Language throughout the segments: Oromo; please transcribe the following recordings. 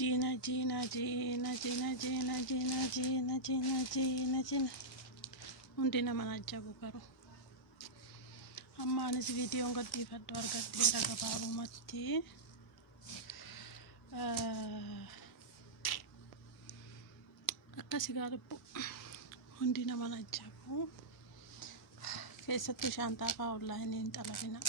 جينا جينا جينا جينا جينا جينا جينا جينا جينا جينا hundina mana jabu karo amma anis video ngadi faddu argadde raga baarumatti akkasi gaalubbu hundina mana jabu keessattuu shaantaa faa online hin xalabina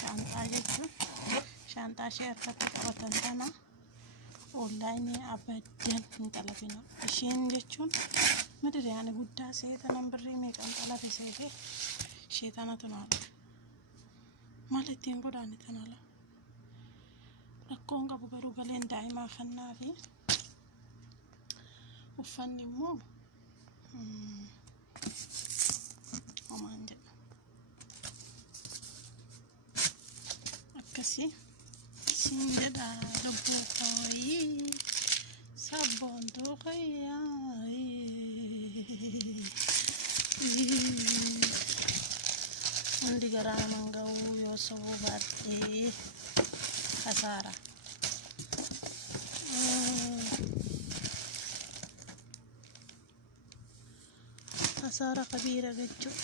shaantaa jechuun shaantaa ishee harkatti qabatan tana online abadan hin xalabina isheen jechuun madire yani guddaa seetanan birrii meeqan xalabe seete sheetanatu naala maal ittiin godhaani tanala rakkoon qabu garuu galeen daa'imaa kannaa fi uffanni immoo homaan jedha akkasii siin jedha lubbuu kooyii sabboontuu qayyaa hundi garaa naman ga'uu yoo sobuu baadhee kasaara kasaara kabiira jechuu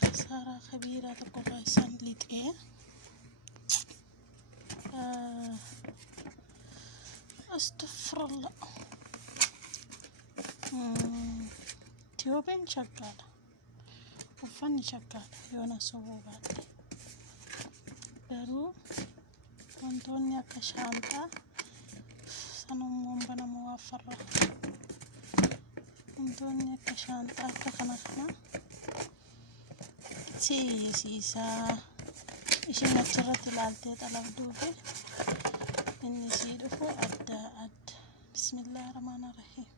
kasaara kabiira tokko keessan lixee astaghfirullah Tiyooben shaggaadha uffanni shaggaadha yoona sobuu baadhe garuu wantoonni akka shaantaa sanummoon banamu waaffarra wantoonni akka shaantaa akka kana siisiisaa isheen achirratti ilaaltee xalabduufi inni sii dhufu adda adda bismillaahi rahmaani rahiim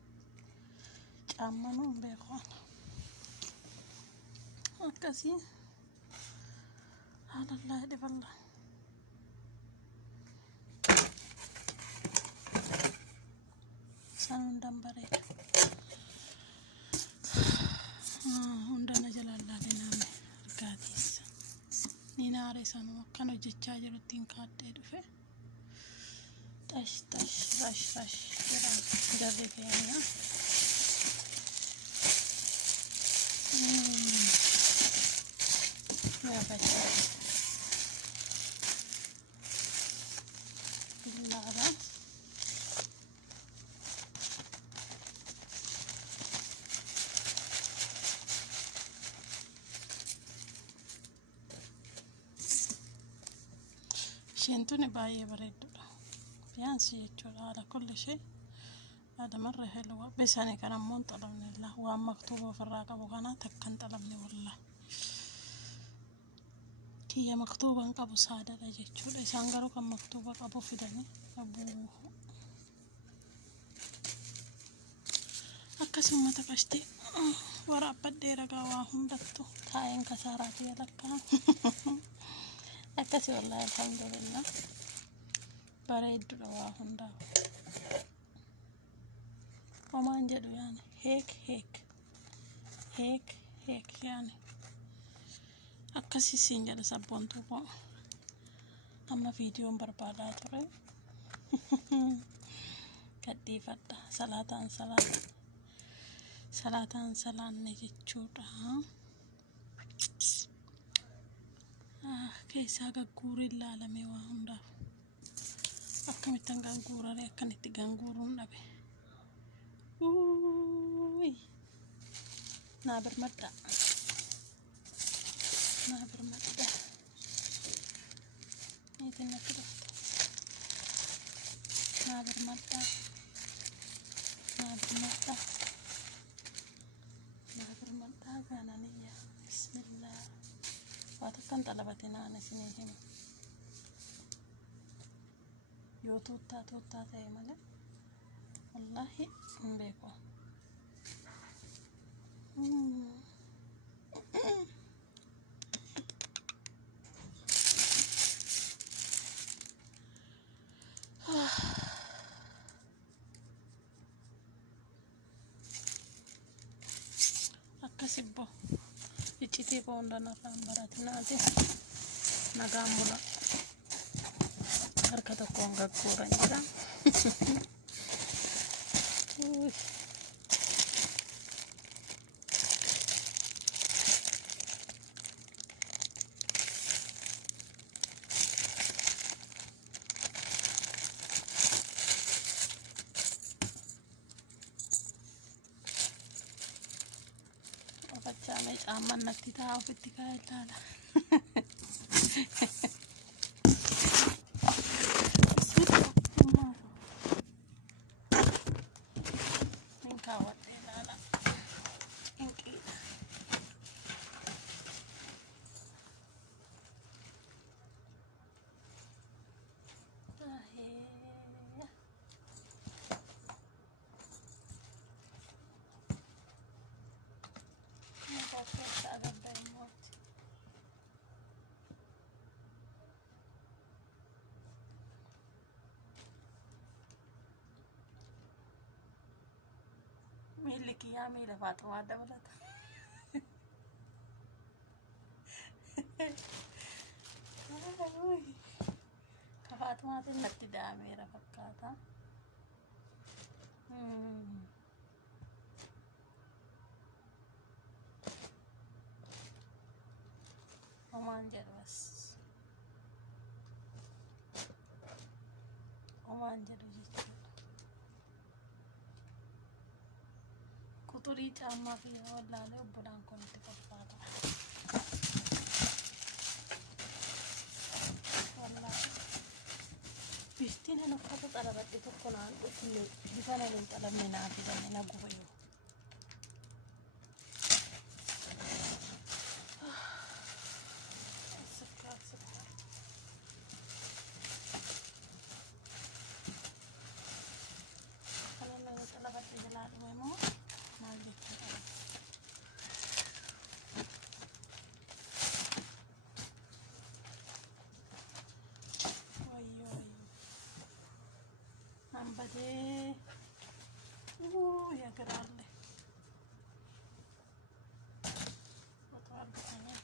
caammanuun beekoon akkasii haalallah dhiballa sanuun dambareedha hundana jalallaalee naame argaatiissa ni naare sanuu akkan hojjechaa jiruttiin kaaddee dhufe tash tash rash rash jedhaan jarri keenya billaadha isheen tuni baay'ee bareeddudha fiyaansi jechuudha haala kulli ishee هذا مرة حلوة بس أنا كان مون طلبني الله وام مكتوبة في الراقب وكان تكن طلبني والله هي مكتوبة قبو سادة لجيتشو ليسان قالوا كان مكتوبة قبو فدني أبوه أكسي ما تكشتي ورا بدي رقاواهم دكتو تاين كساراتي لكا أكسي والله الحمد لله بريد رواهم داو ومان جدو يعني هيك هيك هيك هيك يعني akkasi siin jedha sabboontuu koo amma viidiyoon barbaadaa ture gadhiifadha salaataan salaanne jechuudha keessaa gagguuriin laalame waa hundaaf akkamittan gagguurare akkanitti ganguuruun dhabe naa birmadha ما برمته يتنا كده ما برمته كان نية بسم الله واتكن طلبتنا أنا سنين يو توتا تيمله والله مبيكو akkasibbo iccitee boondana afaan baratinaati nagaan bula harka tokkoon gagguuran jira Facciamo i cammannati da ofitticare ملك يا ميلا فاطمة دبلت فاطمة النت داميرة فكاتا ومان جرس ومان جرس كتوري جامع فيها ولا له بدان كنت كفاتا والله بيشتين أنا فقط على بدي تكون عن كل دفعنا للطلب من عافية من أقويه Ambade, ya kerale. Foto albanya.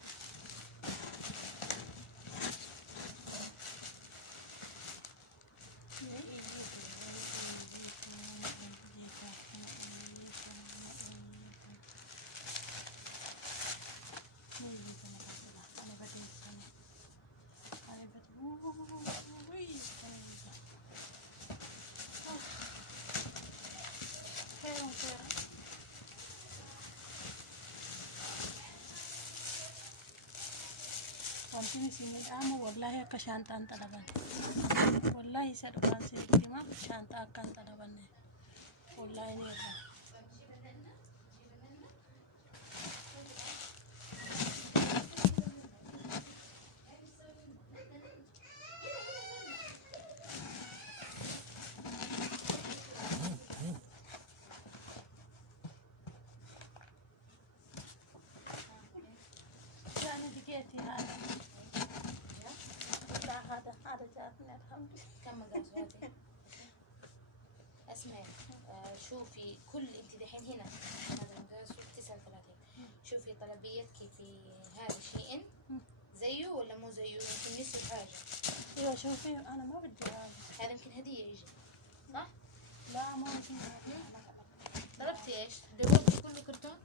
Wanti sini amu wallahi akka shantaan talaban wallahi sadafan sirri ma shanta akkan talaban wallahi ni irra yani diketi hada هذا جاتنا الحمد لله. كم مقاساتي؟ اسمعي شوفي كل انت دحين هنا هذا مقاسه 39 شوفي طلبيتك في هذا شيء زيه ولا مو زيه يمكن نفس الحاجة. ايوه شوفي انا ما بدي هذا يمكن هدية يجي صح؟ لا ما في طلبتي ايش؟ جاوبتي كله كرتون؟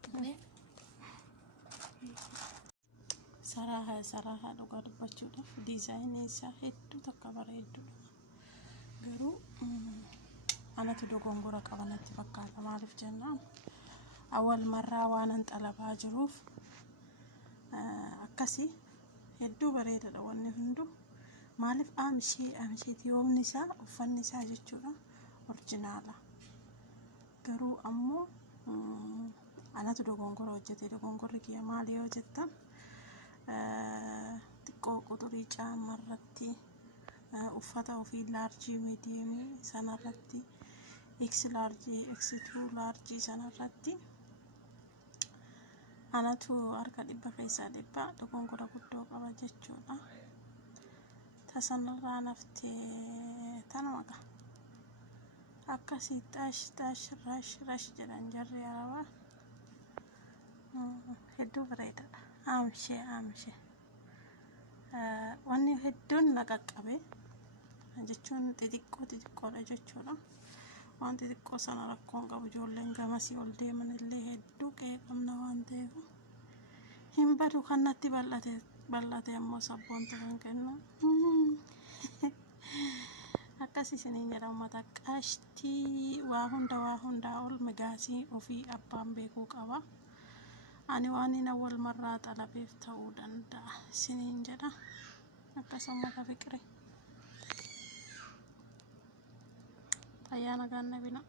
صراحة dhugaa dubbachuudhaaf diizaayinii isaa hedduu takka bareedduudha garuu anatu dogongora qaba natti fakkaata maaliif jennaan awwal marraa waanan xalabaa jiruuf akkasii hedduu bareedaadha wanni hundu maaliif aamshiiti yoomni isaa uffanni isaa jechuudha orjinaala garuu ammoo anatu dogongora hojjete dogongorri kiyya maali yoo jettan xiqqoo quxurii caamarratti uffata ofii laarjii miidiyeemii sanarratti x laarjii x2 laarjii sanarratti anatu harka dhibba keessaa dhibba dogongora guddoo qaba jechuudha tasanirraa naftee tanuma akkasii xaash rash jedhan jarri arabaa hedduu bareedaadha aamshee wanni hedduun na qaqqabe jechuun xixiqqoodha jechuudha. Waan xixiqqoo sana rakkoon qabu ijoolleen gamasii ol deeman illee hedduu qeeqamna waan ta'eef hin badu. Kan natti bal'ate ammoo sabboontu kan kennu akkas isiniin jedha uummata qashtii. waa hundaa ol migaasii ofii abbaan beekuu qaba. ani waan hin awwal marraa xalabeef ta'uu danda'a isiniin jedha. akkasuma ka fiqire ayyaana ganna bina